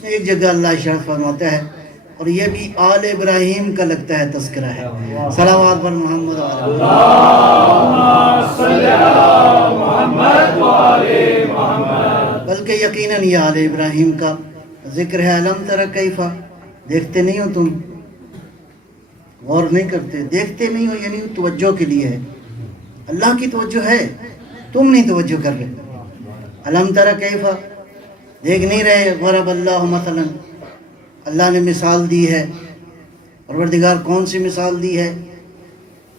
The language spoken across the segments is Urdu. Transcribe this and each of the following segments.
اس میں ایک جگہ اللہ ارشاد فرماتا ہے، اور یہ بھی آل ابراہیم کا لگتا ہے تذکرہ ہے، صلوات پر محمد بلکہ یقیناً یہ آل ابراہیم کا ذکر ہے۔ الم تر کیفا، دیکھتے نہیں ہو تم، غور نہیں کرتے، دیکھتے نہیں ہو یعنی توجہ کے لیے ہے، اللہ کی توجہ ہے، تم نہیں توجہ کر رہے۔ الم تر کیفا، دیکھ نہیں رہے، ضرب اللہ مثلا، اللہ نے مثال دی ہے، پروردگار کون سی مثال دی ہے؟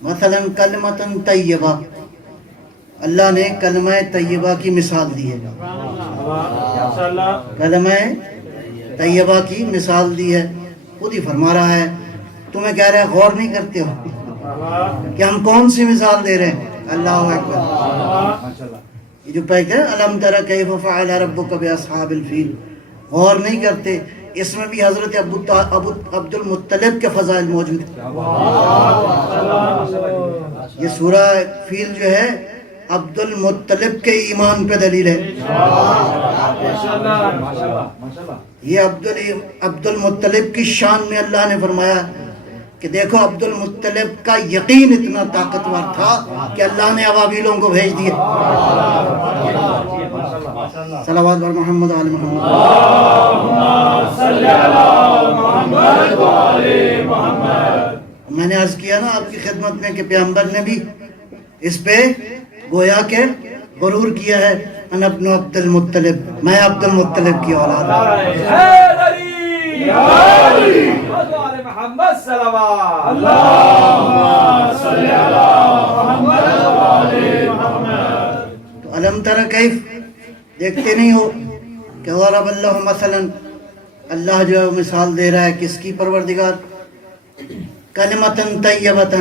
مثلا کلمۃ طیبہ، اللہ نے کلمہ طیبہ کی مثال دی ہے، کلمہ طیبہ کی مثال دی ہے، خود ہی فرما رہا ہے، تمہیں کہہ رہا ہے غور نہیں کرتے ہو کہ ہم کون سی مثال دے رہے ہیں۔ اللہ اکبر، یہ جو پہلے ہے الم تر کیف فعل ربک باصحاب الفیل، غور نہیں کرتے، اس میں بھی حضرت عبد المطلب کے فضائل موجود ہیں۔ یہ سورہ فیل جو ہے عبد المطلب کے ایمان پہ دلیل ہے۔ یہ عبد المطلب کی شان میں اللہ نے فرمایا کہ دیکھو عبد المطلب کا یقین اتنا طاقتور تھا کہ اللہ نے ابابیلوں کو بھیج دیا۔ صلوات بر محمد آل محمد۔ میں نے عرض کیا نا آپ کی خدمت میں کہ پیغمبر نے بھی اس پہ گویا کہ غرور کیا ہے، انا ابن عبد المطلب، میں عبد المطلب کی اولاد تو الم تر کیف، دیکھتے نہیں ہو کہ ضرب اللہ مثلا، اللہ جو ہے مثال دے رہا ہے کس کی؟ پروردگار، کلمۃ طیبۃ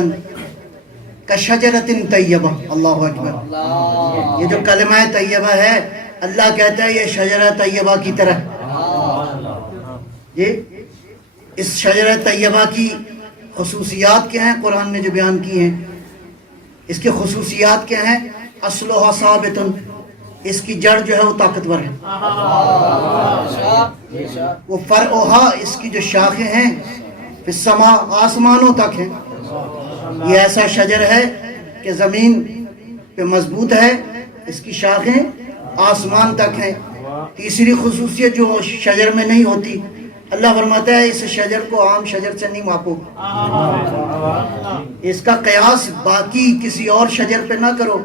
کشجرۃ طیبہ، اللہ اکبر، یہ جو کلمہ طیبہ ہے اللہ کہتا ہے یہ شجرہ طیبہ کی طرح، یہ اس شجرہ طیبہ کی خصوصیات کیا ہیں قرآن نے جو بیان کی ہیں؟ اس کی خصوصیات کیا ہیں؟ اصلها ثابت، اس کی جڑ جو ہے وہ طاقتور ہے، وہ فرعها، اس کی جو شاخیں ہیں فی السماء، آسمانوں تک ہیں، یہ ایسا شجر ہے کہ زمین پہ مضبوط ہے، اس کی شاخیں آسمان تک ہیں۔ تیسری خصوصیت جو شجر میں نہیں ہوتی، اللہ فرماتا ہے اس شجر کو عام شجر سے نہیں ماپو، اس کا قیاس باقی کسی اور شجر پہ نہ کرو،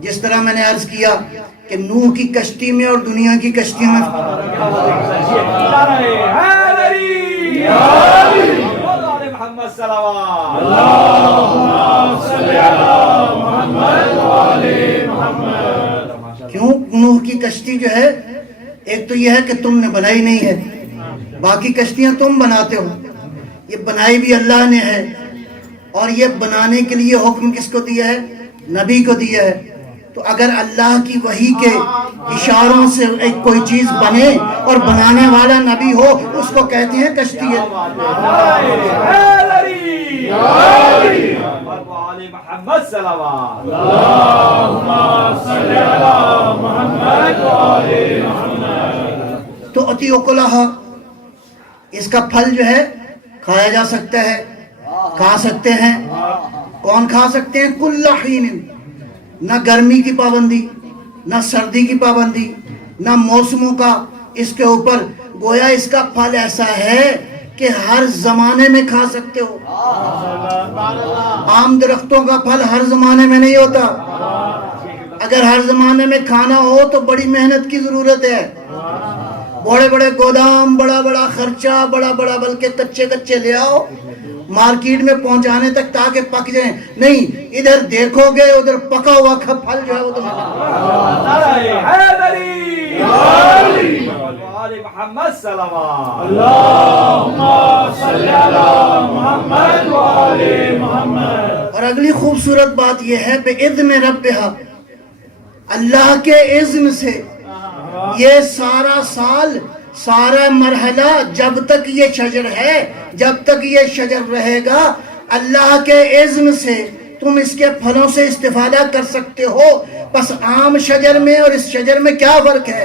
جس طرح میں نے عرض کیا کہ نوح کی کشتی میں اور دنیا کی کشتیوں میں کیوں؟ نوح کی کشتی جو ہے ایک تو یہ ہے کہ تم نے بنائی نہیں ہے، باقی کشتیاں تم بناتے ہو، یہ بنائی بھی اللہ نے ہے، اور یہ بنانے کے لیے حکم کس کو دیا ہے؟ نبی کو دیا ہے۔ تو اگر اللہ کی وحی کے اشاروں سے ایک کوئی چیز بنے اور بنانے والا نبی ہو، اس کو کہتے ہیں کشتی ہے۔ تو اتی اکلہا، اس کا پھل جو ہے کھایا جا سکتا ہے، کھا سکتے ہیں، کون کھا سکتے ہیں؟ کل حین، نہ گرمی کی پابندی، نہ سردی کی پابندی، نہ موسموں کا اس کے اوپر، گویا اس کا پھل ایسا ہے کہ ہر زمانے میں کھا سکتے ہو۔ عام درختوں کا پھل ہر زمانے میں نہیں ہوتا، اگر ہر زمانے میں کھانا ہو تو بڑی محنت کی ضرورت ہے، بڑے بڑے گودام، بڑا بڑا خرچہ، بڑا بڑا، بلکہ کچے کچے لے آؤ مارکیٹ میں پہنچانے تک تاکہ پک جائیں، نہیں، ادھر دیکھو گے ادھر پکا ہوا پھل جو ہے وہ تمہیں اور اگلی خوبصورت بات یہ ہے بِإِذْنِ رَبِّهَا، اللہ کے اذن سے یہ سارا سال، سارا مرحلہ، جب تک یہ شجر ہے، جب تک یہ شجر رہے گا، اللہ کے اذن سے تم اس کے پھلوں سے استفادہ کر سکتے ہو۔ بس عام شجر میں اور اس شجر میں کیا فرق ہے؟